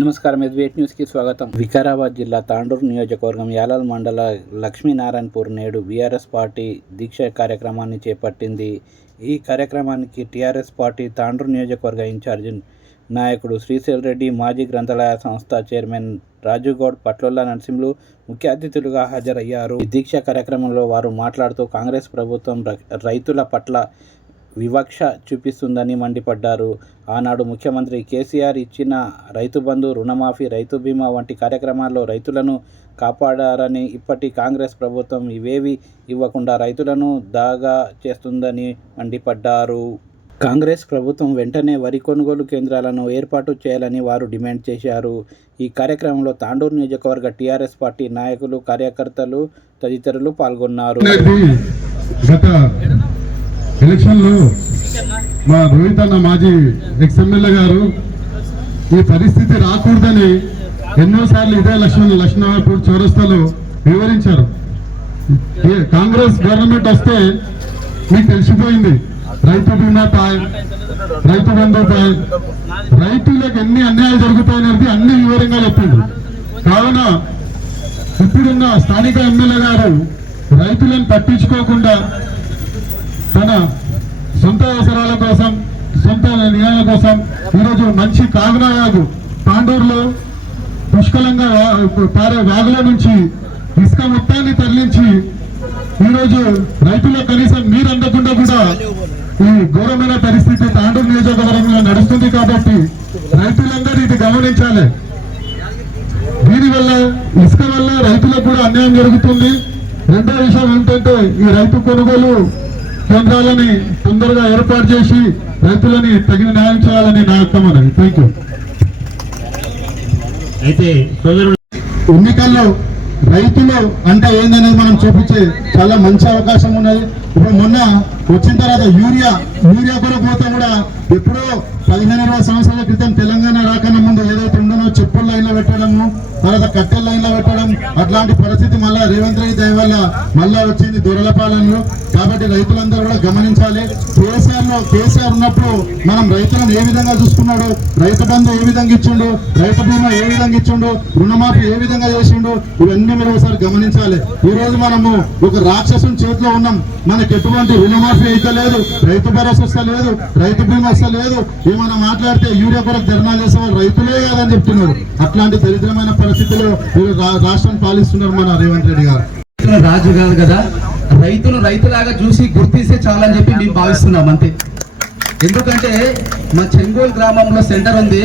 నమస్కారం, ఎస్బీఎస్ న్యూస్కి స్వాగతం. వికారాబాద్ జిల్లా తాండూరు నియోజకవర్గం యాలాల్ మండల లక్ష్మీనారాయణపూర్ నేడు బీఆర్ఎస్ పార్టీ దీక్ష కార్యక్రమాన్ని చేపట్టింది. ఈ కార్యక్రమానికి టీఆర్ఎస్ పార్టీ తాండూరు నియోజకవర్గ ఇన్ఛార్జి నాయకుడు శ్రీశైల్ రెడ్డి, మాజీ గ్రంథాలయ సంస్థ చైర్మన్ రాజుగౌడ్, పట్లొల్ల నరసింహులు ముఖ్య అతిథులుగా హాజరయ్యారు. ఈ దీక్ష కార్యక్రమంలో వారు మాట్లాడుతూ కాంగ్రెస్ ప్రభుత్వం రైతుల పట్ల వివక్ష చూపిస్తుందని మండిపడ్డారు. ఆనాడు ముఖ్యమంత్రి కేసీఆర్ ఇచ్చిన రైతు బంధు, రుణమాఫీ, రైతు బీమా వంటి కార్యక్రమాల్లో రైతులను కాపాడారని, ఇప్పటి కాంగ్రెస్ ప్రభుత్వం ఇవేవి ఇవ్వకుండా రైతులను దాగా చేస్తుందని మండిపడ్డారు. కాంగ్రెస్ ప్రభుత్వం వెంటనే వరి కొనుగోలు కేంద్రాలను ఏర్పాటు చేయాలని వారు డిమాండ్ చేశారు. ఈ కార్యక్రమంలో తాండూరు నియోజకవర్గ టీఆర్ఎస్ పార్టీ నాయకులు, కార్యకర్తలు తదితరులు పాల్గొన్నారు. ఎలక్షన్లో మా రోహిత్ అన్న మాజీ ఎమ్మెల్యే గారు ఈ పరిస్థితి రాకూడదని ఎన్నోసార్లు ఇదే లక్ష్మణపూర్ చౌరస్తాలో వివరించారు. కాంగ్రెస్ గవర్నమెంట్ వస్తే మీకు తెలిసిపోయింది, రైతు బీమా పాయ్, రైతు బంధు పాయ్, రైతులకు ఎన్ని అన్యాయాలు జరుగుతాయనేది అన్ని వివరంగా చెప్పింది. కావున ఇప్పుడున్న స్థానిక ఎమ్మెల్యే గారు రైతులను పట్టించుకోకుండా తన సొంత అవసరాల కోసం, సొంత న్యాయాల కోసం ఈరోజు మంచి కాగనాయాగు తాండూరులో పుష్కలంగా పారే వాగుల నుంచి ఇసుక మొత్తాన్ని తరలించి ఈరోజు రైతులకు కనీసం నీరు అందకుండా కూడా ఈ ఘోరమైన పరిస్థితి తాండూరు నియోజకవర్గంలో నడుస్తుంది. కాబట్టి రైతులందరూ ఇది గమనించాలి. దీనివల్ల ఇసుక వల్ల రైతులకు కూడా అన్యాయం జరుగుతుంది. రెండో విషయం ఏంటంటే ఈ రైతు కొనుగోలు కేంద్రాలని తొందరగా ఏర్పాటు చేసి రైతులని తగిన న్యాయం చేయాలని నా యొక్క మనవి. Thank you. అయితే ఎన్నికల్లో రైతులు అంటే ఏందనేది మనం చూపించే చాలా మంచి అవకాశం ఉన్నది. ఇప్పుడు మొన్న వచ్చిన తర్వాత యూరియా కొరకు పోతే కూడా ఎప్పుడో 15-20 సంవత్సరాల క్రితం తెలంగాణ రాకన్నా ముందు ఏదైతే ఉండనో చెప్పుల లైన్లో పెట్టడము, తర్వాత కట్టెల లైన్లో పెట్టడం, అట్లాంటి పరిస్థితి మళ్ళా రేవంత్ రెడ్డి దయ వల్ల మళ్ళా వచ్చింది దొరల పాలనలో. కాబట్టి రైతులందరూ కూడా గమనించాలి. కేసీఆర్ ఉన్నప్పుడు మనం రైతులను ఏ విధంగా చూసుకున్నాడు, రైతు బంధు ఏ విధంగా ఇచ్చిండు, రైతు బీమా ఏ విధంగా ఇచ్చిండు, రుణమాఫీ ఏ విధంగా చేసిండు, ఇవన్నీ మీరు ఒకసారి గమనించాలి. ఈ రోజు మనము ఒక రాక్షసుని చేతిలో ఉన్నాం. మనకు ఎటువంటి రుణమాఫీ అయితే లేదు, రైతు భరోసా వస్తా లేదు, రైతు బీమా వస్తా లేదు. ఏమైనా మాట్లాడితే యూరియా కొరకు ధర్నాలు చేసే వాళ్ళు రైతులే కాదని చెప్తున్నారు. అట్లాంటి దరిద్రమైన పరిస్థితుల్లో రాష్ట్రం పాలిస్తున్నారు మన రేవంత్ రెడ్డి గారు. రాజు కాదు కదా, రైతులు రైతులాగా చూసి గుర్తిస్తే చాలని చెప్పి మేము భావిస్తున్నాం అంతే. ఎందుకంటే మా చెంగోల్ గ్రామంలో సెంటర్ ఉంది.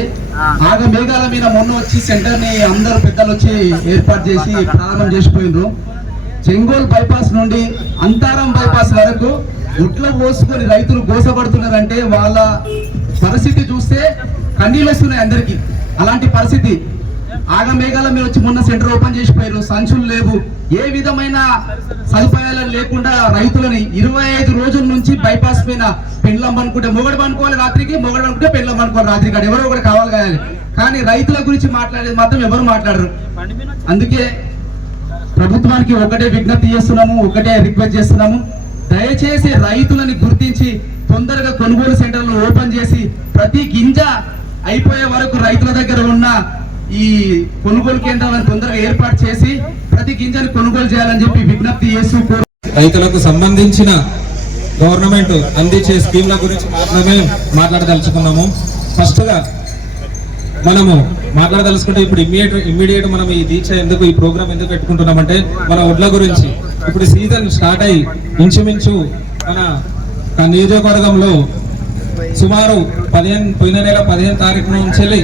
మేఘాల మీద మొన్న వచ్చి సెంటర్ ని అందరు పెద్దలు వచ్చి ఏర్పాటు చేసి ప్రారంభం చేసిపోయినారు. చెంగోల్ బైపాస్ నుండి అంతారం బైపాస్ వరకు గుట్ల పోసుకొని రైతులు గోసపడుతున్నారంటే వాళ్ళ పరిస్థితి చూస్తే కన్నీళ్ళు వస్తున్నాయి అందరికి. అలాంటి పరిస్థితి మేఘాల మీద వచ్చి మొన్న సెంటర్ ఓపెన్ చేసిపోయారు. సంచులు లేవు, ఏ విధమైన సదుపాయాలు లేకుండా రైతులని 25 రోజుల నుంచి బైపాస్ పైన పెండ్లం అనుకుంటే మొగడు అనుకోవాలి రాత్రికి, మొగడు అనుకుంటే పెండ్లం అనుకోవాలి రాత్రికి, అది ఎవరో ఒకటి కావాలి కాయాలి. కానీ రైతుల గురించి మాట్లాడేది మాత్రం ఎవరు మాట్లాడరు. అందుకే ప్రభుత్వానికి ఒకటే విజ్ఞప్తి చేస్తున్నాము, ఒకటే రిక్వెస్ట్ చేస్తున్నాము. దయచేసి రైతులని గుర్తించి తొందరగా కొనుగోలు సెంటర్లు ఓపెన్ చేసి ప్రతి గింజ అయిపోయే వరకు రైతుల దగ్గర ఉన్న ఈ కొనుగోలు కేంద్రాలను తొందరగా ఏర్పాటు చేసి ప్రతి గింజను కొనుగోలు చేయాలని చెప్పి విజ్ఞప్తి చేస్తూ రైతులకు సంబంధించిన గవర్నమెంట్ అందించే స్కీమ్ల గురించి మాత్రమే మాట్లాడదలుచుకున్నాము. ఫస్ట్ గా మనము మాట్లాడదలుచుకుంటే ఇప్పుడు ఇమ్మీడియట్ మనం ఈ దీక్ష ఎందుకు, ఈ ప్రోగ్రామ్ ఎందుకు పెట్టుకుంటున్నామంటే మన ఒడ్ల గురించి. ఇప్పుడు సీజన్ స్టార్ట్ అయ్యి ఇంచుమించు మన నియోజకవర్గంలో సుమారు పోయిన నెల 15 తారీఖు నుంచి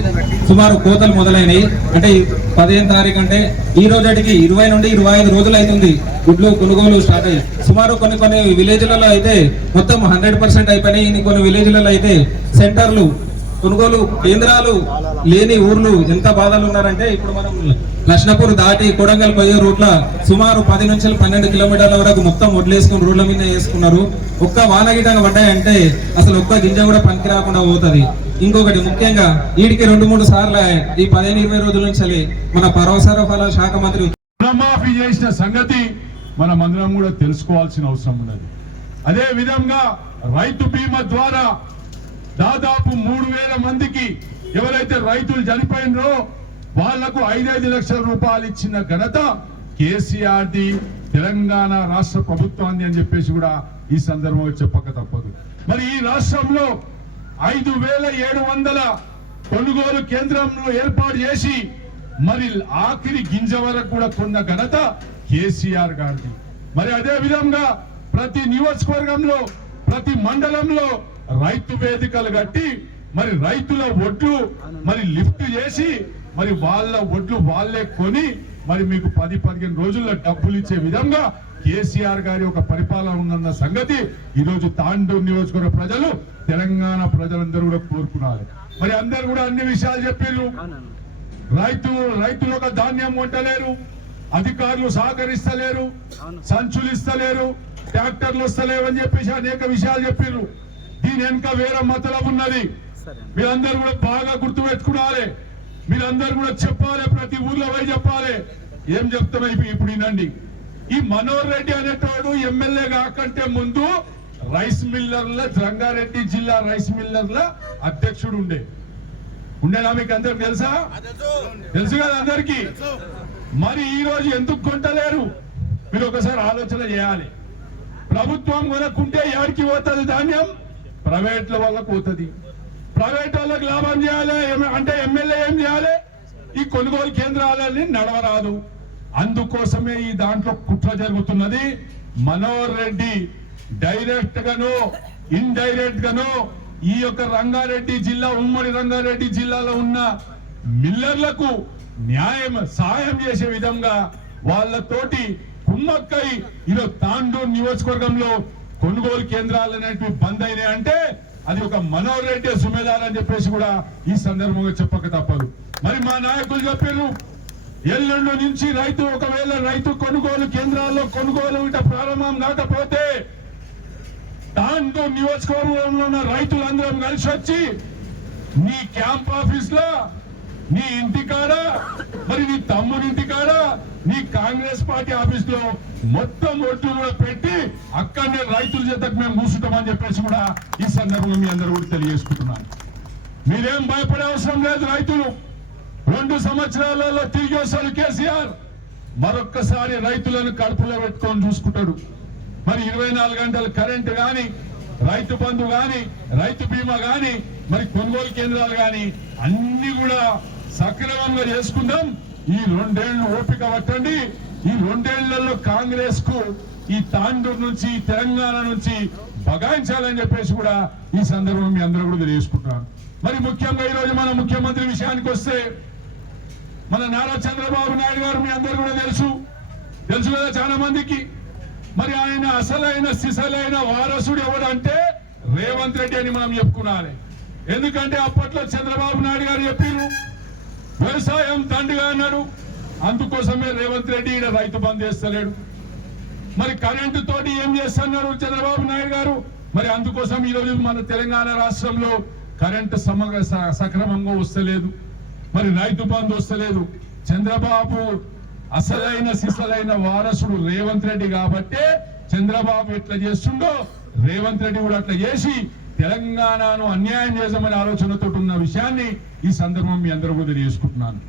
సుమారు కోతలు మొదలైనవి. అంటే 15 తారీఖు అంటే ఈ రోజుకి 20 నుండి 25 రోజులు అవుతుంది గుడ్లు కొనుగోలు స్టార్ట్ అయ్యి. సుమారు కొన్ని విలేజ్లలో అయితే మొత్తం 100% అయిపోయినాయి. కొన్ని విలేజ్లలో అయితే సెంటర్లు, కొనుగోలు కేంద్రాలు లేని ఊర్లు ఎంత బాధలు ఉన్నారంటే, ఇప్పుడు మనం లక్ష్మణపూర్ దాటి కొడంగల్ పోయే రూట్ల సుమారు 10 నుంచి 12 కిలోమీటర్ల వరకు మొత్తం వడ్లేసుకుని రోడ్ల మీద వేసుకున్నారు. ఒక్క వానగిటంగా పడ్డాయంటే అసలు ఒక్క గింజ కూడా పనికి రాకుండా పోతుంది. ఇంకొకటి ముఖ్యంగా వీడికి 2-3 సార్లు ఈ 15-20 రోజుల నుంచి మన పరోసరఫల శాఖ మంత్రి రుణమాఫీ చేసిన సంగతి మనమందరం కూడా తెలుసుకోవాల్సిన అవసరం ఉన్నది. అదే విధంగా రైతు బీమా ద్వారా దాదాపు 3000 మందికి ఎవరైతే రైతులు చనిపోయినరో వాళ్లకు 5-5 లక్షల రూపాయలు ఇచ్చిన ఘనత కేసీఆర్ది, తెలంగాణ రాష్ట్ర ప్రభుత్వాన్ని అని చెప్పేసి కూడా ఈ సందర్భంగా చెప్పక తప్పదు. మరి ఈ రాష్ట్రంలో 5,700 కొనుగోలు కేంద్రంలో ఏర్పాటు చేసి మరి ఆఖరి గింజ వరకు కూడా కొన్న ఘనత కేసీఆర్ గారిది. మరి అదే విధంగా ప్రతి నియోజకవర్గంలో ప్రతి మండలంలో రైతు వేదికలు కట్టి మరి రైతుల ఒడ్లు మరి లిఫ్ట్ చేసి మరి వాళ్ళ ఒడ్లు వాళ్ళే కొని మరి మీకు 10-15 రోజుల్లో డబ్బులు ఇచ్చే విధంగా కేసీఆర్ గారి ఒక పరిపాలన ఉందన్న సంగతి ఈ రోజు తాండూరు నియోజకవర్గ ప్రజలు, తెలంగాణ ప్రజలందరూ కూడా కోరుకున్నారు. మరి అందరు కూడా అన్ని విషయాలు చెప్పారు. రైతులు ఒక ధాన్యం కొంటలేరు, అధికారులు సహకరిస్తలేరు, సంచులు ఇస్తలేరు, ట్రాక్టర్లు వస్తలేవు అని చెప్పేసి అనేక విషయాలు చెప్పారు. దీని వెనుక వేరే మతలం ఉన్నది. మీరందరూ కూడా బాగా గుర్తు పెట్టుకోవాలి. మీరందరూ కూడా చెప్పాలి, ప్రతి ఊర్లో పోయి చెప్పాలి. ఏం చెప్తాం ఇప్పుడు వినండి. ఈ మనోహర్ రెడ్డి అనేటోడు ఎమ్మెల్యే కాకంటే ముందు రైస్ మిల్లర్ల, రంగారెడ్డి జిల్లా రైస్ మిల్లర్ల అధ్యక్షుడు ఉండేనా? మీకు అందరికి తెలుసా? తెలుసు కదా అందరికి. మరి ఈ రోజు ఎందుకు కొంటలేరు? మీరు ఒకసారి ఆలోచన చేయాలి. ప్రభుత్వం కొనకుంటే ఎవరికి పోతుంది ధాన్యం? ప్రైవేట్ల వాళ్ళకు పోతుంది. ప్రైవేట్ వాళ్ళకి లాభం చేయాలి అంటే ఎమ్మెల్యే ఏం చేయాలి? ఈ కొనుగోలు కేంద్రాలని నడవరాదు. అందుకోసమే ఈ దాంట్లో కుట్ర జరుగుతున్నది. మనోహర్ రెడ్డి డైరెక్ట్ గానో ఇండైరెక్ట్ గానో ఈ యొక్క రంగారెడ్డి జిల్లా, ఉమ్మడి రంగారెడ్డి జిల్లాలో ఉన్న మిల్లర్లకు సహాయం చేసే విధంగా వాళ్ళతోటి కుమ్మక్కై ఈరోజు తాండూరు నియోజకవర్గంలో కొనుగోలు కేంద్రాలు అనేటివి బంద్ అయినాయి అంటే అది ఒక మనోహర్ రెడ్డి సుమేదార్ అని చెప్పేసి కూడా ఈ సందర్భంగా చెప్పక తప్పదు. మరి మా నాయకులు చెప్పారు, ఎల్లుండి నుంచి ఒకవేళ రైతు కొనుగోలు కేంద్రాల్లో కొనుగోలు ప్రారంభం కాకపోతే తాండూరు నియోజకవర్గంలో ఉన్న రైతులందరం కలిసి వచ్చి నీ క్యాంప్ ఆఫీస్ లో, నీ ఇంటికాడ, మరి నీ తమ్ముడి ఇంటికాడ, నీ కాంగ్రెస్ పార్టీ ఆఫీస్ లో మొత్తం ఒడ్లు కూడా పెట్టి అక్కడనే రైతుల చేతకు మేము కూర్చుంటామని చెప్పేసి కూడా ఈ సందర్భంగా మీ అందరూ కూడా తెలియజేసుకుంటున్నాను. మీరేం భయపడే అవసరం లేదు. రైతులు 2 సంవత్సరాలలో తిరిగి వస్తాడు కేసీఆర్. మరొక్కసారి రైతులను కడుపులో పెట్టుకొని చూసుకుంటాడు. మరి 24 గంటల కరెంటు గాని, రైతు బంధు గాని, రైతు బీమా గాని, మరి కొనుగోలు కేంద్రాలు గాని అన్ని కూడా సక్రమంగా చేసుకుందాం. ఈ 2 ఏళ్లు ఓపిక పట్టండి. ఈ 2 ఏళ్లలో కాంగ్రెస్ కు ఈ తాండూరు నుంచి, తెలంగాణ నుంచి బగాయించాలని చెప్పేసి కూడా ఈ సందర్భం మీ అందరూ కూడా తెలియజేసుకుంటున్నాను. మరి ముఖ్యంగా ఈ రోజు మన ముఖ్యమంత్రి విషయానికి వస్తే, మన నారా చంద్రబాబు నాయుడు గారు మీ అందరూ కూడా తెలుసు కదా చాలా మందికి. మరి ఆయన అసలైన సిసలైన వారసుడు ఎవడంటే రేవంత్ రెడ్డి అని మనం చెప్పుకున్నాలి. ఎందుకంటే అప్పట్లో చంద్రబాబు నాయుడు గారు చెప్పారు వ్యవసాయం తండ్రిగా అన్నాడు. అందుకోసమే రేవంత్ రెడ్డి ఈయన రైతు బంద్ చేస్తలేడు. మరి కరెంటు తోటి ఏం చేస్తున్నారు చంద్రబాబు నాయుడు గారు? మరి అందుకోసం ఈరోజు మన తెలంగాణ రాష్ట్రంలో కరెంటు సక్రమంగా వస్తలేదు, మరి రైతు బంద్ వస్తలేదు. చంద్రబాబు అసలైన సిసలైన వారసుడు రేవంత్ రెడ్డి కాబట్టి చంద్రబాబు ఎట్లా చేస్తుండో రేవంత్ రెడ్డి కూడా అట్లా చేసి తెలంగాణను అన్యాయం చేద్దామనే ఆలోచనతో ఉన్న విషయాన్ని ఈ సందర్భం మీ అందరూ కూడా తెలియజేసుకుంటున్నాను.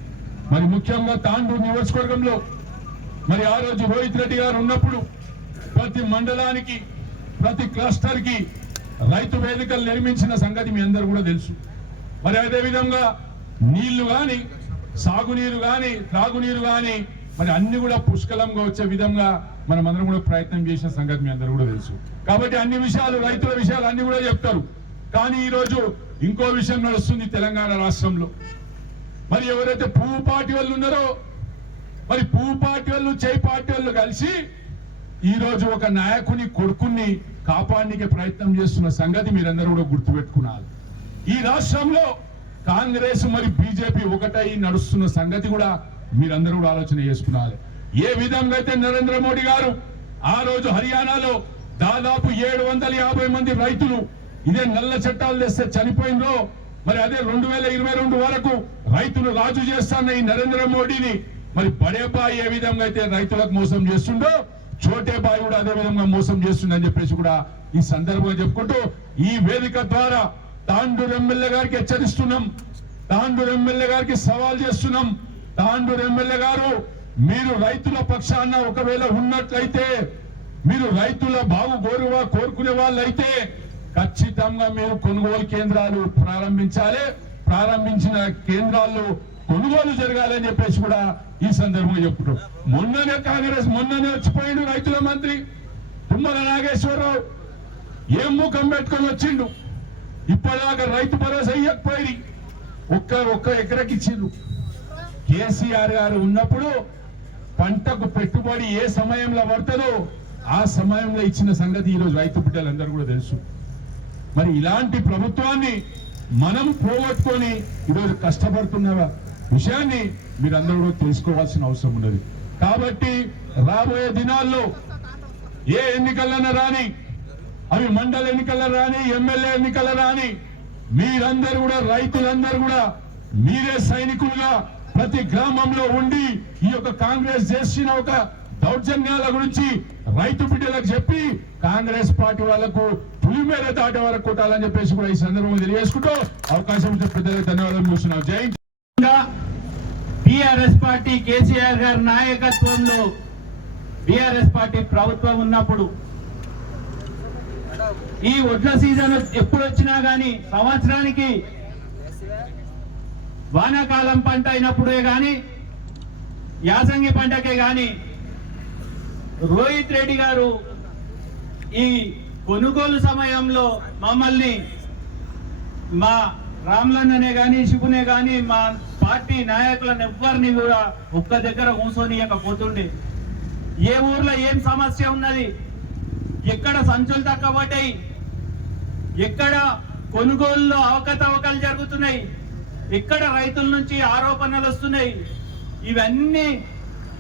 మరి ముఖ్యంగా తాండూరు నియోజకవర్గంలో మరి ఆ రోజు రోహిత్ రెడ్డి గారు ఉన్నప్పుడు ప్రతి మండలానికి, ప్రతి క్లస్టర్ కి రైతు వేదికలు నిర్మించిన సంగతి మీ అందరూ కూడా తెలుసు. మరి అదే విధంగా నీళ్లు గాని, సాగునీరు గాని, త్రాగునీరు గాని మరి అన్ని కూడా పుష్కలంగా వచ్చే విధంగా మనం అందరం కూడా ప్రయత్నం చేసిన సంగతి మీ అందరూ కూడా తెలుసు. కాబట్టి అన్ని విషయాలు, రైతుల విషయాలు అన్ని కూడా చెప్తారు. కానీ ఈ రోజు ఇంకో విషయం నడుస్తుంది తెలంగాణ రాష్ట్రంలో. మరి ఎవరైతే పువ్వు పార్టీ వాళ్ళు ఉన్నారో, మరి పువ్వు పార్టీ వాళ్ళు, చేయి పార్టీ వాళ్ళు కలిసి ఈ రోజు ఒక నాయకుని కొడుకుని కాపాడడానికి ప్రయత్నం చేస్తున్న సంగతి మీరందరూ కూడా గుర్తుపెట్టుకున్నారు. ఈ రాష్ట్రంలో కాంగ్రెస్ మరి బీజేపీ ఒకటై నడుస్తున్న సంగతి కూడా మీరందరూ కూడా ఆలోచన చేసుకున్నారు. ఏ విధంగా అయితే నరేంద్ర మోడీ గారు ఆ రోజు హర్యానాలో దాదాపు 750 మంది రైతులు ఇదే నల్ల చట్టాలు తెస్తే చనిపోయినో, మరి అదే 2022 వరకు రైతులు రాజు చేస్తున్న ఈ నరేంద్ర మోడీని మరి బడేబాయి ఏ విధంగా అయితే రైతులకు మోసం చేస్తుండో, చోటే బాయి కూడా అదే విధంగా మోసం చేస్తుందని చెప్పేసి కూడా ఈ సందర్భంగా చెప్పుకుంటూ ఈ వేదిక ద్వారా తాండూరు ఎమ్మెల్యే గారికి హెచ్చరిస్తున్నాం, తాండూరు ఎమ్మెల్యే గారికి సవాల్ చేస్తున్నాం. తాండూరు ఎమ్మెల్యే గారు, మీరు రైతుల పక్షాన ఒకవేళ ఉన్నట్లయితే, మీరు రైతుల బాగు కోరుకునే వాళ్ళైతే ఖచ్చితంగా మీరు కొనుగోలు కేంద్రాలు ప్రారంభించాలి. ప్రారంభించిన కేంద్రాల్లో కొనుగోలు జరగాలని చెప్పేసి కూడా ఈ సందర్భంగా చెప్పుకుంటాం. మొన్ననే వచ్చిపోయిండు రైతుల మంత్రి తుమ్మల నాగేశ్వరరావు. ఏం ముఖం పెట్టుకొని వచ్చిండు? ఇప్పటిదాకా రైతు భరోసా ఇయ్యకపోయి ఒక్క ఎకరకి ఇచ్చిండ్రు. కేసీఆర్ గారు ఉన్నప్పుడు పంటకు పెట్టుబడి ఏ సమయంలో పడుతుందో ఆ సమయంలో ఇచ్చిన సంగతి ఈరోజు రైతు బిడ్డలందరూ కూడా తెలుసు. మరి ఇలాంటి ప్రభుత్వాన్ని మనం పోగొట్టుకొని ఈరోజు కష్టపడుతున్న విషయాన్ని మీరందరూ కూడా తెలుసుకోవాల్సిన అవసరం ఉన్నది. కాబట్టి రాబోయే దినాల్లో ఏ ఎన్నికలన్నా రాని, అవి మండల ఎన్నికల రాని, ఎమ్మెల్యే ఎన్నికల రాని, మీరందరూ కూడా రైతులందరూ కూడా మీరే సైనికులుగా ప్రతి గ్రామంలో ఉండి ఈ యొక్క కాంగ్రెస్ చేసిన ఒక దౌర్జన్యాల గురించి రైతు బిడ్డలకు చెప్పి కాంగ్రెస్ పార్టీ వాళ్లకు పులి మీద దాటే వరకు కొట్టాలని చెప్పేసి కూడా ఈ సందర్భంగా తెలియజేసుకుంటూ అవకాశం ఇచ్చే పెద్దలకు ధన్యవాదాలు చూస్తున్నాం. జై టిఆర్ఎస్ పార్టీ కేసీఆర్ గారి నాయకత్వంలో టిఆర్ఎస్ పార్టీ ప్రభుత్వం ఉన్నప్పుడు ఈ ఒడ్ల సీజన్ ఎప్పుడు వచ్చినా గానీ సంవత్సరానికి వానాకాలం పంట అయినప్పుడే గాని, యాసంగి పంటకే గాని రోహిత్ రెడ్డి గారు ఈ కొనుగోలు సమయంలో మమ్మల్ని, మా రామ్లన్ననే గాని, శివునే గాని, మా పార్టీ నాయకులను ఎవ్వరిని కూడా ఒక్క దగ్గర కూర్చొనియకపోతుండే. ఏ ఊర్లో ఏం సమస్య ఉన్నది, ఎక్కడ సంచులు తక్కబడ్డాయి, ఎక్కడ కొనుగోలులో అవకతవకలు జరుగుతున్నాయి, ఎక్కడ రైతుల నుంచి ఆరోపణలు వస్తున్నాయి, ఇవన్నీ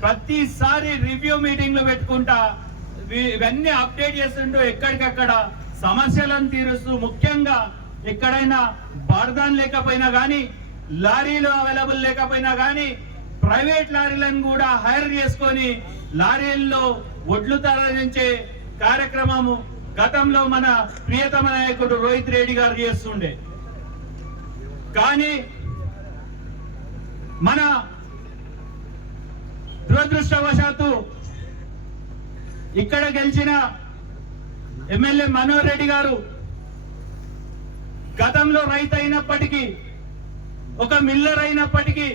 ప్రతిసారి రివ్యూ మీటింగ్లు పెట్టుకుంటా ఇవన్నీ అప్డేట్ చేస్తుంటూ ఎక్కడికక్కడ సమస్యలను తీరుస్తూ, ముఖ్యంగా ఎక్కడైనా బార్దాన్ లేకపోయినా కానీ, లారీలు అవైలబుల్ లేకపోయినా కానీ ప్రైవేట్ లారీలను కూడా హైర్ చేసుకొని లారీల్లో ఒడ్లు తరలించే కార్యక్రమము గతంలో మన ప్రియతమ నాయకుడు రోహిత్ రెడ్డి గారు చేస్తుండే. కానీ మన దురదృష్టవశాత్తు ఇక్కడ గెలిచిన ఎమ్మెల్యే మనోహర్ రెడ్డి గారు గతంలో రైతు అయినప్పటికీ, ఒక మిల్లర్ అయినప్పటికీ,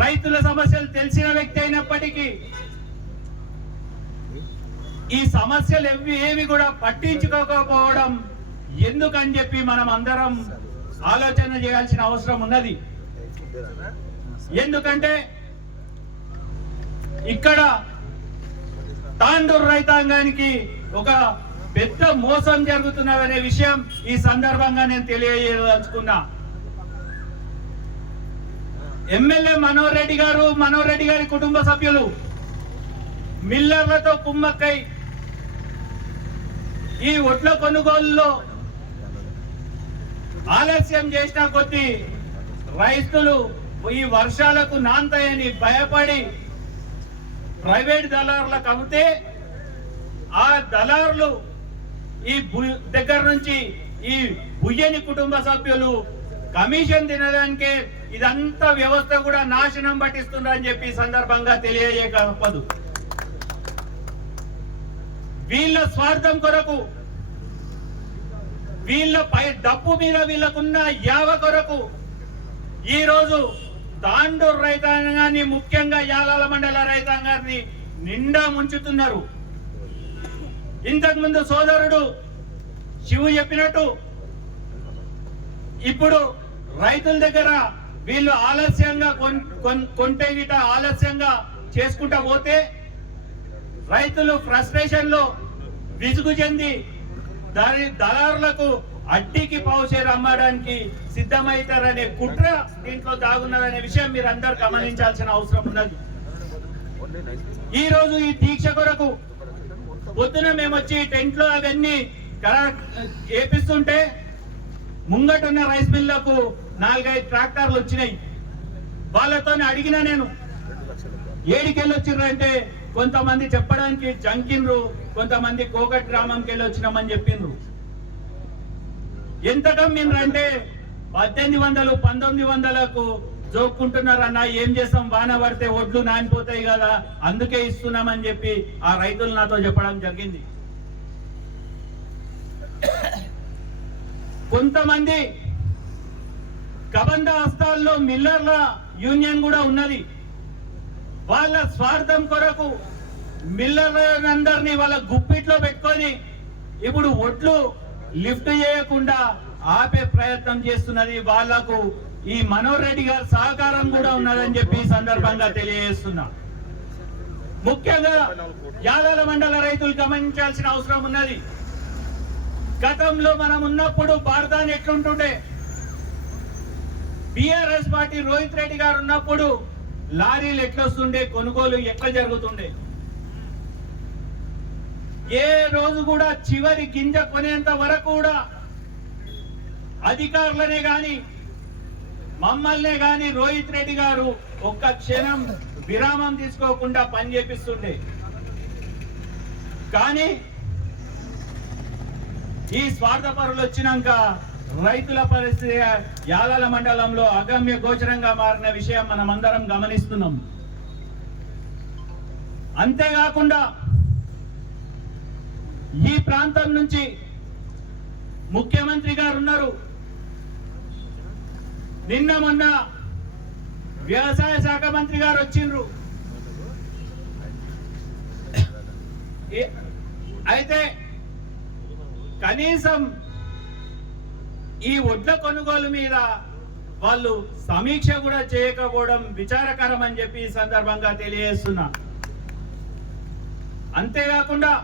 రైతుల సమస్యలు తెలిసిన వ్యక్తి అయినప్పటికీ ఈ సమస్యలు ఏవి కూడా పట్టించుకోకపోవడం ఎందుకని చెప్పి మనం అందరం ఆలోచన చేయాల్సిన అవసరం ఉన్నది. ఎందుకంటే ఇక్కడ తాండూరు రైతాంగానికి ఒక పెద్ద మోసం జరుగుతున్నదనే విషయం ఈ సందర్భంగా నేను తెలియజేయదలుచుకున్నా. ఎమ్మెల్యే మనోహర్ రెడ్డి గారి కుటుంబ సభ్యులు మిల్లర్లతో కుమ్మక్కై ఈ ఒడ్ల కొనుగోలులో ఆలస్యం చేసిన కొద్దీ రైతులు ఈ వర్షాలకు నాంతాయని భయపడి ప్రైవేట్ దళారులకు అమ్మితే ఆ దళారులు ఈ దగ్గర నుంచి ఈ బుయ్యని కుటుంబ సభ్యులు కమిషన్ తినడానికే ఇదంతా వ్యవస్థ కూడా నాశనం పట్టిస్తుందని చెప్పి సందర్భంగా తెలియజేయకపోదు. వీళ్ళ స్వార్థం కొరకు, వీళ్ళ పై డబ్బు మీద వీళ్ళకున్న యావ కొరకు ఈ రోజు తాండూరు రైతాంగాన్ని, ముఖ్యంగా యాలాల మండల రైతాంగాన్ని నిండా ముంచుతున్నారు. ఇంతకుముందు సోదరుడు శివు చెప్పినట్టు ఇప్పుడు రైతుల దగ్గర వీళ్ళు ఆలస్యంగా కొంటే గిట ఆలస్యంగా చేసుకుంటా పోతే రైతులు ఫ్రస్ట్రేషన్ లో విసుగు చెంది దళారులకు అడ్డికి పౌషేరు అమ్మడానికి సిద్ధమవుతారనే కుట్ర దీంట్లో దాగున్నదనే విషయం మీరు అందరు గమనించాల్సిన అవసరం ఉన్నది. ఈ రోజు ఈ దీక్ష కొరకు పొద్దున మేము వచ్చి టెంట్ లో అవన్నీ ఏపిస్తుంటే ముంగటున్న రైస్ మిల్లకు 4-5 ట్రాక్టర్లు వచ్చినాయి. వాళ్ళతో అడిగినా నేను ఏడికెళ్ళి వచ్చిర్రంటే కొంతమంది చెప్పడానికి జంకిన్రు, కొంతమంది కోకట్ గ్రామంకి వెళ్ళి వచ్చినామని చెప్పిండ్రు. ఎంత కమ్మిండ్రు అంటే 1800, 1900కు జోక్కుంటున్నారు, అన్న ఏం చేస్తాం, వాన పడితే ఒడ్లు నానిపోతాయి కదా అందుకే ఇస్తున్నామని చెప్పి ఆ రైతులు నాతో చెప్పడం జరిగింది. కొంతమంది కబంధ హస్తాల్లో మిల్లర్ల యూనియన్ కూడా ఉన్నది. వాళ్ళ స్వార్థం కొరకు మిల్లర్లందరినీ వాళ్ళ గుప్పిట్లో పెట్టుకొని ఇప్పుడు ఒడ్లు లిఫ్ట్ చేయకుండా ఆపే ప్రయత్నం చేస్తున్నది. వాళ్లకు ఈ మనోహర్ రెడ్డి గారి సహకారం కూడా ఉన్నదని చెప్పి ఈ సందర్భంగా తెలియజేస్తున్నా. ముఖ్యంగా యాదల మండల రైతులు గమనించాల్సిన అవసరం ఉన్నది. గతంలో మనం ఉన్నప్పుడు భారతాన్ని ఎట్లుంటుండే, బిఆర్ఎస్ పార్టీ రోహిత్ రెడ్డి గారు ఉన్నప్పుడు లారీలు ఎట్లొస్తుండే, కొనుగోలు ఎట్లా జరుగుతుండే, ఏ రోజు కూడా చివరి గింజ కొనేంత వరకు కూడా అధికారులనే గాని మమ్మల్నే గాని రోహిత్ రెడ్డి గారు ఒక్క క్షణం విరామం తీసుకోకుండా పని చేపిస్తుండే. కానీ ఈ స్వార్థపరులు వచ్చినాక రైతుల పరిస్థితి యాలాల మండలంలో అగమ్య గోచరంగా మారిన విషయం మనం అందరం గమనిస్తున్నాం. అంతేకాకుండా ఈ ప్రాంతం నుంచి ముఖ్యమంత్రి గారు ఉన్నారు. నిన్న మొన్న వ్యవసాయ శాఖ మంత్రి గారు వచ్చిండ్రు. అయితే కనీసం ఈ ఒడ్ల కొనుగోలు మీద వాళ్ళు సమీక్ష కూడా చేయకపోవడం విచారకరం అని చెప్పి ఈ సందర్భంగా తెలియజేస్తున్నా. అంతేకాకుండా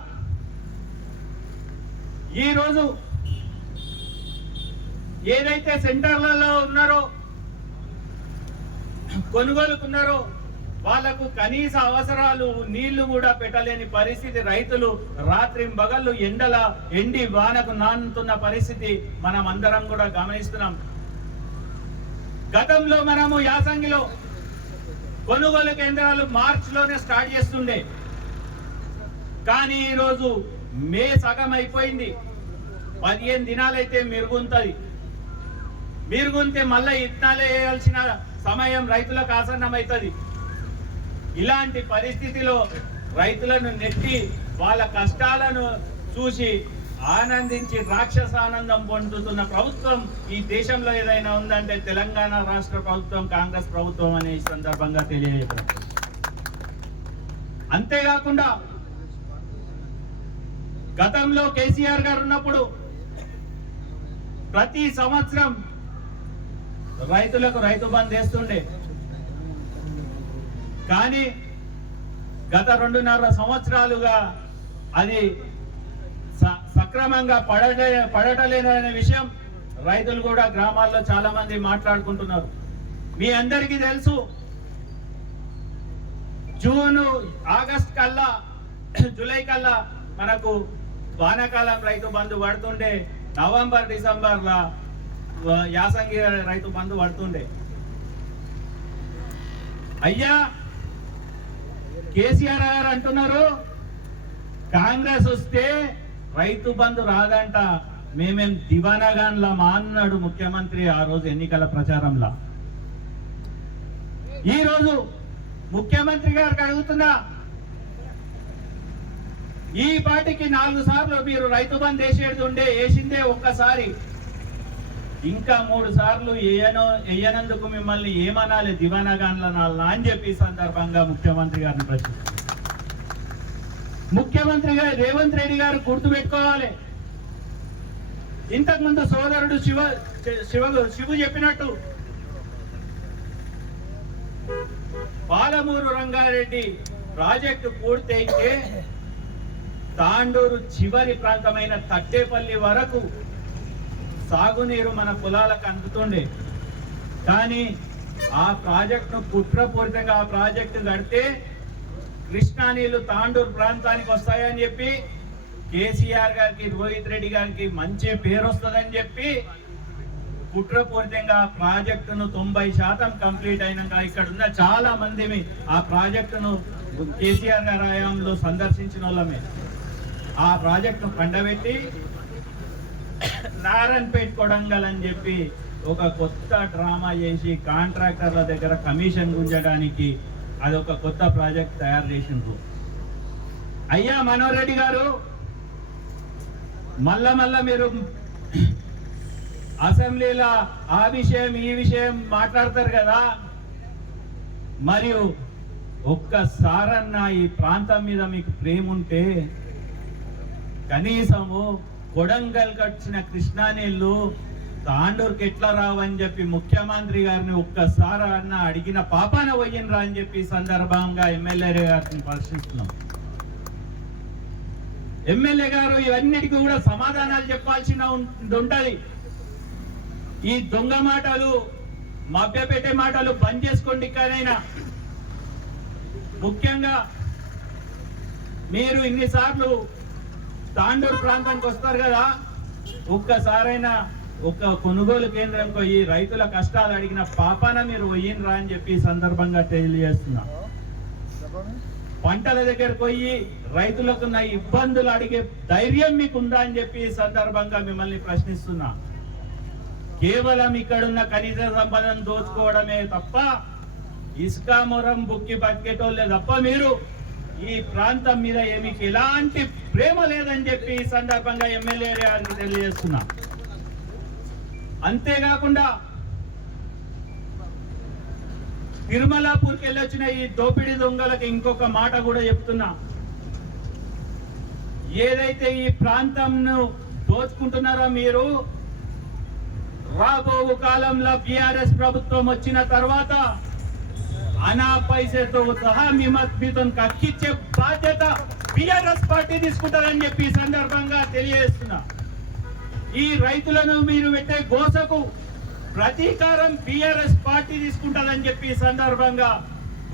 ఈరోజు ఏదైతే సెంటర్లలో ఉన్నారో కొనుగోలుకున్నారో వాళ్లకు కనీస అవసరాలు నీళ్లు కూడా పెట్టలేని పరిస్థితి, రైతులు రాత్రి పగళ్ళు ఎండి వానకు నానుతున్న పరిస్థితి మనం అందరం కూడా గమనిస్తున్నాం. గతంలో మనము యాసంగిలో కొనుగోలు కేంద్రాలు మార్చ్ లోనే స్టార్ట్ చేస్తుండే, కానీ ఈరోజు మే సగం అయిపోయింది. 15 దినాలైతే మెరుగుంటది. మెరుగుంటే మళ్ళీ ఇత్తనాలే వేయాల్సిన సమయం రైతులకు ఆసన్నమవుతుంది. ఇలాంటి పరిస్థితిలో రైతులను నెట్టి వాళ్ళ కష్టాలను చూసి ఆనందించి రాక్షసానందం పొందుతున్న ప్రభుత్వం ఈ దేశంలో ఏదైనా ఉందంటే తెలంగాణ రాష్ట్ర ప్రభుత్వం, కాంగ్రెస్ ప్రభుత్వం అనే ఈ సందర్భంగా తెలియజేస్తారు. అంతేకాకుండా గతంలో కేసీఆర్ గారు ఉన్నప్పుడు ప్రతి సంవత్సరం రైతులకు రైతు బంధు వేస్తుండే, కానీ గత 2.5 సంవత్సరాలుగా అది సక్రమంగా పడటలేదనే విషయం రైతులు కూడా గ్రామాల్లో చాలా మంది మాట్లాడుకుంటున్నారు. మీ అందరికీ తెలుసు, జూన్ ఆగస్ట్ కల్లా జూలై కల్లా మనకు వానాకాలం రైతు బంధు పడుతుండే, నవంబర్ డిసెంబర్ల యాసంగి రైతు బంధు పడుతుండే. అయ్యా కేసీఆర్ గారు అంటున్నారు కాంగ్రెస్ వస్తే రైతు బంధు రాదంట, మేమేం దివానాగాన్లా మా అన్నాడు ముఖ్యమంత్రి ఆ రోజు ఎన్నికల ప్రచారంలో. ఈ రోజు ముఖ్యమంత్రి గారికి అడుగుతున్నా, ఈ పార్టీకి 4 సార్లు మీరు రైతు బంధు వేసిందే ఒక్కసారి, ఇంకా 3 సార్లు వేయనందుకు మిమ్మల్ని ఏమనాలి, దివానాగాన్లనాలనా అని చెప్పి సందర్భంగా ముఖ్యమంత్రి గారిని ప్రశ్నిస్తున్నారు. ముఖ్యమంత్రి గారు రేవంత్ రెడ్డి గారు గుర్తుపెట్టుకోవాలి, ఇంతకుముందు సోదరుడు శివు చెప్పినట్టు పాలమూరు రంగారెడ్డి ప్రాజెక్టు పూర్తయితే తాండూరు చివరి ప్రాంతమైన తట్టేపల్లి వరకు సాగునీరు మన పొలాలకు అందుతుండే. కానీ ఆ ప్రాజెక్టును కుట్రపూరితంగా ఆ ప్రాజెక్టు కడితే కృష్ణా నీళ్లు తాండూరు ప్రాంతానికి వస్తాయని చెప్పి కేసీఆర్ గారికి, రోహిత్ రెడ్డి గారికి మంచి పేరు వస్తుందని చెప్పి కుట్రపూరితంగా ఆ ప్రాజెక్టును 90% కంప్లీట్ అయినాక ఇక్కడ ఉన్న చాలా మంది ఆ ప్రాజెక్టును కేసీఆర్ గారి హయాంలో సందర్శించిన వాళ్ళమే ఆ ప్రాజెక్టును పండబెట్టి నారాయణపేట కొడంగల్ అని చెప్పి ఒక కొత్త డ్రామా చేసి కాంట్రాక్టర్ల దగ్గర కమిషన్ గుంజడానికి అదొక కొత్త ప్రాజెక్ట్ తయారు చేసిండ్రు. అయ్యా మనోహర్ రెడ్డి గారు, మళ్ళా మీరు అసెంబ్లీలో ఆ విషయం ఈ విషయం మాట్లాడతారు కదా, మరియు ఒక్కసారన్న ఈ ప్రాంతం మీద మీకు ప్రేమ ఉంటే కనీసము కొడంగల్ కట్టిన కృష్ణా నీళ్లు తాండూరుకి ఎట్లా రావని చెప్పి ముఖ్యమంత్రి గారిని ఒక్కసారి అన్న అడిగిన పాపాన పోయినరా అని చెప్పి సందర్భంగా ఎమ్మెల్యే గారిని ప్రశ్నిస్తున్నాం. ఎమ్మెల్యే గారు ఇవన్నిటికీ కూడా సమాధానాలు చెప్పాల్సిన ఉంటది. ఈ దొంగ మాటలు, మభ్యపెట్టే మాటలు బంద్ చేసుకోండి. ఇక్కడైనా ముఖ్యంగా మీరు ఇన్నిసార్లు తాండూరు ప్రాంతానికి వస్తారు కదా, ఒక్కసారైనా ఒక్క కొనుగోలు కేంద్రం పోయి రైతుల కష్టాలు అడిగిన పాపాన మీరు పోయినరా అని చెప్పి సందర్భంగా తెలియజేస్తున్నా. పంటల దగ్గరకు పోయి రైతులకు ఉన్న ఇబ్బందులు అడిగే ధైర్యం మీకుందా అని చెప్పి సందర్భంగా మిమ్మల్ని ప్రశ్నిస్తున్నా. కేవలం ఇక్కడున్న ఖనిజ సంపదను దోచుకోవడమే తప్ప ఇసుక మొరం బుక్కి బతికేటోళ్ళే తప్ప మీరు ఈ ప్రాంతం మీద మీకు ఎలాంటి ప్రేమ లేదని చెప్పి ఈ సందర్భంగా ఎమ్మెల్యే గారికి తెలియజేస్తున్నా. అంతేకాకుండా తిరుమలాపూర్కి వెళ్ళొచ్చిన ఈ దోపిడీ దొంగలకి ఇంకొక మాట కూడా చెప్తున్నా. ఏదైతే ఈ ప్రాంతంను దోచుకుంటున్నారో మీరు, రాబో కాలంలో బీఆర్ఎస్ ప్రభుత్వం వచ్చిన తర్వాత అనా పైసతో సహా మీతో కక్కిచ్చే బాధ్యత బీఆర్ఎస్ పార్టీ తీసుకుంటారని చెప్పి ఈ సందర్భంగా తెలియజేస్తున్నా. ఈ రైతులను మీరు పెట్టే గోసకు ప్రతీకారం బీఆర్ఎస్ పార్టీ తీసుకుంటారని చెప్పి ఈ సందర్భంగా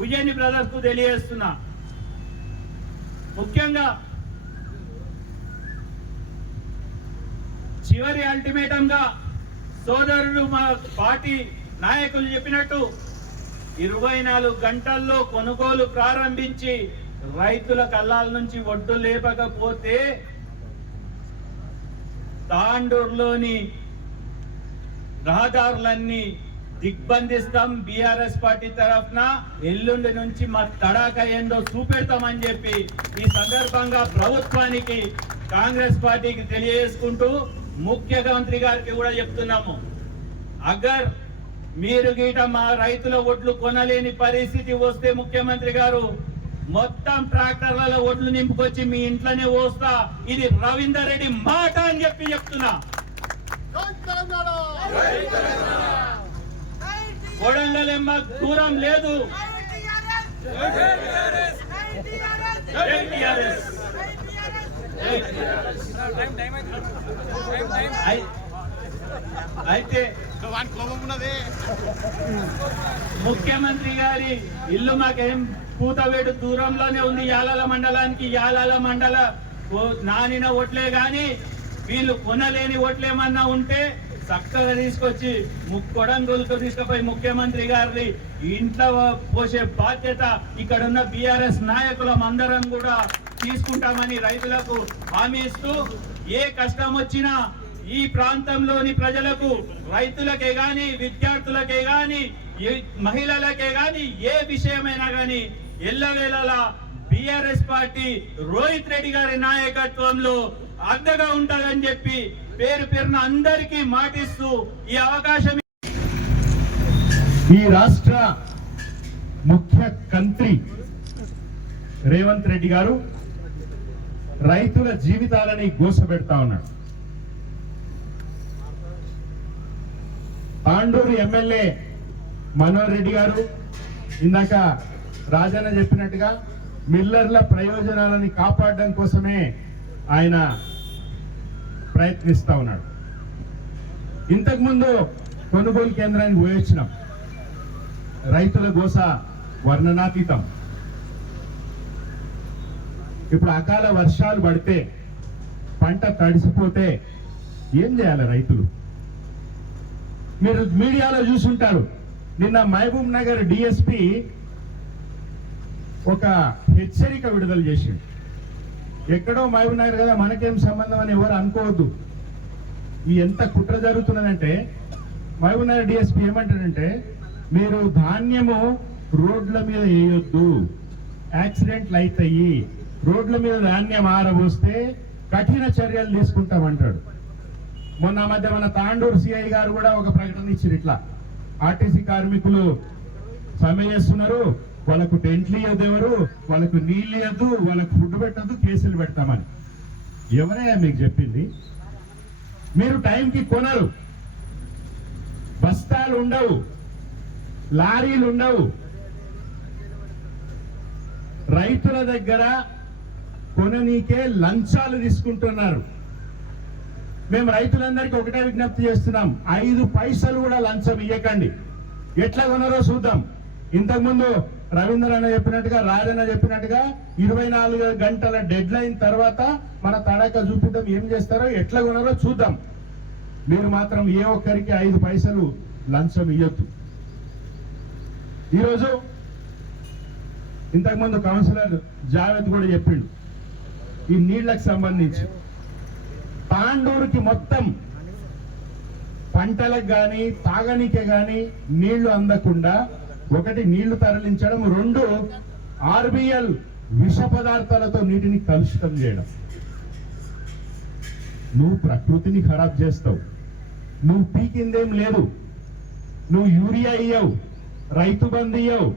ఉయ్యని బ్రదర్స్ కు తెలియజేస్తున్నా. ముఖ్యంగా చివరి అల్టిమేటం గా సోదరులు మా పార్టీ నాయకులు చెప్పినట్టు 24 గంటల్లో కొనుగోలు ప్రారంభించి రైతుల కళ్ళాల నుంచి ఒడ్డు లేపకపోతే తాండూరులోని రహదారులన్నీ దిగ్బంధిస్తాం. బీఆర్ఎస్ పార్టీ తరఫున ఎల్లుండి నుంచి మా తడాక ఏందో చూపెడతామని చెప్పి ఈ సందర్భంగా ప్రభుత్వానికి, కాంగ్రెస్ పార్టీకి తెలియజేసుకుంటూ ముఖ్యమంత్రి గారికి కూడా చెప్తున్నాము. అగర్ మీరు గీట మా రైతుల ఒడ్లు కొనలేని పరిస్థితి వస్తే ముఖ్యమంత్రి గారు మొత్తం ట్రాక్టర్లలో ఒడ్లు నింపుకొచ్చి మీ ఇంట్లోనే పోస్తా. ఇది రవీందర్ రెడ్డి మాట అని చెప్పి చెప్తున్నా. కొడంగల్ దూరం లేదు. అయితే ముఖ్యమంత్రి గారి ఇల్లు మాకేం కూతవేడు దూరంలోనే ఉంది. యాలాల మండలానికి, యాలాల మండల నానిన ఓట్లే గాని వీళ్ళు కొనలేని ఓట్లేమన్నా ఉంటే చక్కగా తీసుకొచ్చి కొడంగల్కు తీసుకుపోయి ముఖ్యమంత్రి గారిని ఇంట్లో పోసే బాధ్యత ఇక్కడ ఉన్న బీఆర్ఎస్ నాయకులం అందరం కూడా తీసుకుంటామని రైతులకు హామీ ఇస్తూ, ఏ కష్టం వచ్చినా ఈ ప్రాంతంలోని ప్రజలకు, రైతులకే గాని, విద్యార్థులకే గాని, మహిళలకే గాని, ఏ విషయమైనా గాని ఎల్లవేళలా బీఆర్ఎస్ పార్టీ రోహిత్ రెడ్డి గారి నాయకత్వంలో అండగా ఉంటుందని చెప్పి పేరు పేరున అందరికీ మాటిస్తూ ఈ అవకాశం. ఈ రాష్ట్ర ముఖ్య మంత్రి రేవంత్ రెడ్డి గారు రైతుల జీవితాలని గోసపెడతా ఉన్నాడు. తాండూరు ఎమ్మెల్యే మనోహర్ రెడ్డి గారు ఇందాక రాజన్న చెప్పినట్టుగా మిల్లర్ల ప్రయోజనాలని కాపాడడం కోసమే ఆయన ప్రయత్నిస్తా ఉన్నాడు. ఇంతకుముందు కొనుగోలు కేంద్రానికి పోయొచ్చినాం. రైతుల గోస వర్ణనాతీతం. ఇప్పుడు అకాల వర్షాలు పడితే, పంట తడిసిపోతే ఏం చేయాలి రైతులు? మీరు మీడియాలో చూసుంటారు, నిన్న మహబూబ్ నగర్ డిఎస్పి ఒక హెచ్చరిక విడుదల చేసింది. ఎక్కడో మహబూబ్ నగర్ కదా, మనకేం సంబంధం అని ఎవరు అనుకోవద్దు. ఈ ఎంత కుట్ర జరుగుతున్నదంటే మహబూబ్నగర్ డిఎస్పీ ఏమంటాడంటే మీరు ధాన్యము రోడ్ల మీద వేయొద్దు, యాక్సిడెంట్లు అవుతాయి, రోడ్ల మీద ధాన్యం ఆరబోస్తే కఠిన చర్యలు తీసుకుంటామంటాడు. మొన్న మధ్య మన తాండూరు సిఐ గారు కూడా ఒక ప్రకటన ఇచ్చారు, ఇట్లా ఆర్టీసీ కార్మికులు సమ్మె చేస్తున్నారు, వాళ్ళకు టెంట్లు ఇవ్వద్దు, ఎవరు వాళ్ళకు నీళ్ళు ఇవ్వద్దు, వాళ్ళకు ఫుడ్ పెట్టద్దు, కేసులు పెడతామని. ఎవరయ్యా మీకు చెప్పింది? మీరు టైంకి కొనరు, బస్తాలు ఉండవు, లారీలు ఉండవు, రైతుల దగ్గర కొననీకే లంచాలు తీసుకుంటున్నారు. మేము రైతులందరికీ ఒకటే విజ్ఞప్తి చేస్తున్నాం, 5 పైసలు కూడా లంచం ఇవ్వకండి. ఎట్లా కొనరో చూద్దాం. ఇంతకుముందు రవీంద్ర అన్న చెప్పినట్టుగా, రాజన్న చెప్పినట్టుగా 24 గంటల డెడ్ లైన్ తర్వాత మన తడక చూపిద్దాం, ఏం చేస్తారో ఎట్లా కొనరో చూద్దాం. మీరు మాత్రం ఏ ఒక్కరికి 5 పైసలు లంచం ఇవ్వద్దు. ఈరోజు ఇంతకుముందు కౌన్సిలర్ జావేద్ కూడా చెప్పిండు, ఈ నీళ్లకు సంబంధించి తాండూరుకి మొత్తం పంటలకు కానీ తాగనీకే కానీ నీళ్లు అందకుండా, ఒకటి నీళ్లు తరలించడం, 2 ఆర్బిఎల్ విష పదార్థాలతో నీటిని కలుషితం చేయడం. నువ్వు ప్రకృతిని ఖరాబ్ చేస్తావు, నువ్వు పీకిందేం లేదు, నువ్వు యూరియా ఇయ్యవు, రైతు బంధు ఇయ్యవు,